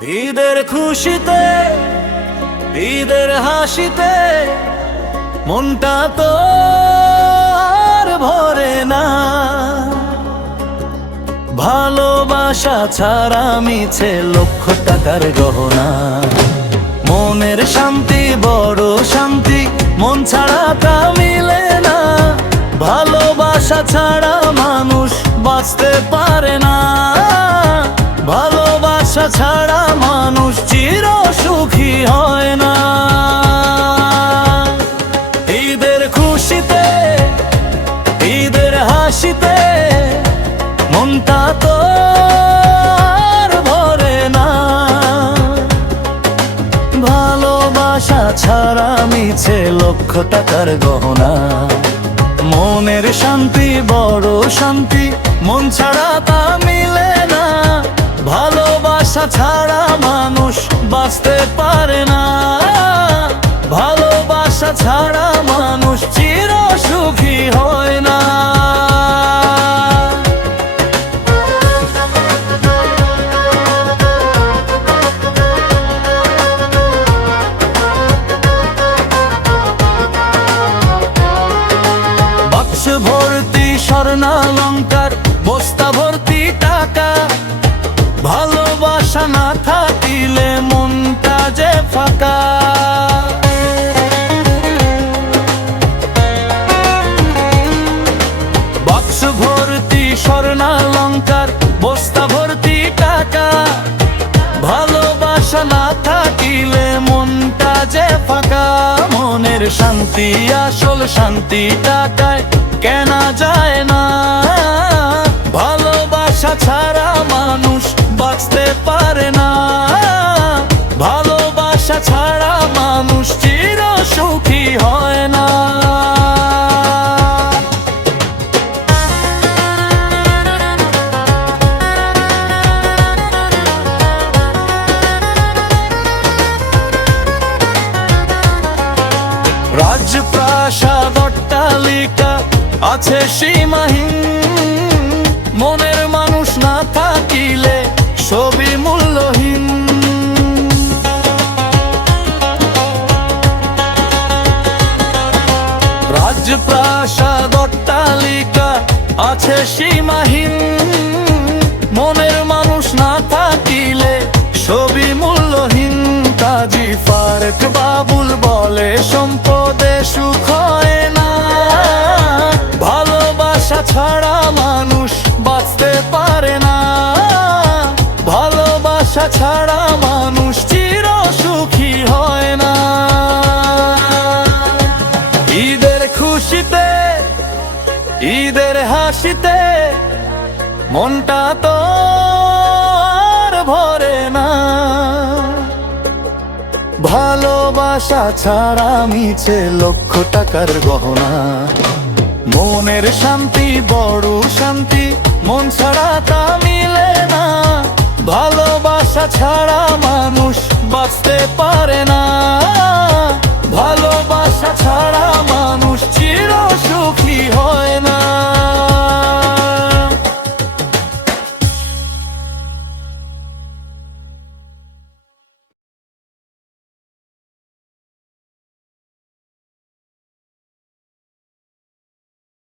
ঈদের খুশিতে, ঈদের হাসিতে মনটা তো আর ভরে না। ভালোবাসা ছাড়া মিছে লক্ষ টাকার গহনা। মনের শান্তি বড় শান্তি, মন ছাড়া তা মিলে না। ভালোবাসা ছাড়া মানুষ বাঁচতে পারে না। ভালোবাসা ছাড়া মানুষ চির সুখী হয় না। ঈদের খুশিতে, ঈদের হাসিতে মনটা তো আর ভরে না। ভালোবাসা ছাড়া মিছে লক্ষ টাকার গহনা। মনের শান্তি বড় শান্তি, মন ছাড়া তা মিলে না। ভালোবাসা ছাড়া মানুষ বাঁচতে পারে না। ভালোবাসা ছাড়া মানুষ চির সুখী হয় না। বাক্স ভর্তি স্বর্ণালংকার, বস্তা ভর্তি টাকা। ভালোবাসা না থাকিলে মনটা যে ফাঁকা। বাক্স ভর্তি স্বর্ণালংকার, বস্তা ভর্তি টাকা। ভালোবাসা না থাকিলে মনটা যে ফাঁকা। মনের শান্তি আসল শান্তি টাকায় কেনা যায় না। ভালোবাসা ছাড়া মানুষ বাঁচতে পারে না। ভালোবাসা ছাড়া মানুষ চির সুখী হয় না। রাজপ্রাসাদ অট্টালিকা আছে সীমাহীন। মনের মানুষ না থাকিলে সবই মূল্যহীন। রাজপ্রাসাদ অট্টালিকা আছে সীমাহীন। মনের মানুষ না থাকিলে সবই মূল্যহীন। কাজী ফারুক বাবুল বলে সম্পদে সুখ হয় না। ভালোবাসা ছাড়া মানুষ বাঁচতে পারে না। ভালোবাসা ছাড়া মানুষ চির সুখী হয় না। ঈদের খুশিতে, ঈদের হাসিতে মনটা তো আর ভরে না। ভালোবাসা ছাড়া মিছে লক্ষ টাকার গহনা। মনের শান্তি বড় শান্তি, মন ছাড়া তা মিলে না। ভালোবাসা ছাড়া মানুষ বাঁচতে পারে না। ভালোবাসা ছাড়া মানুষ চির সুখী হয় না।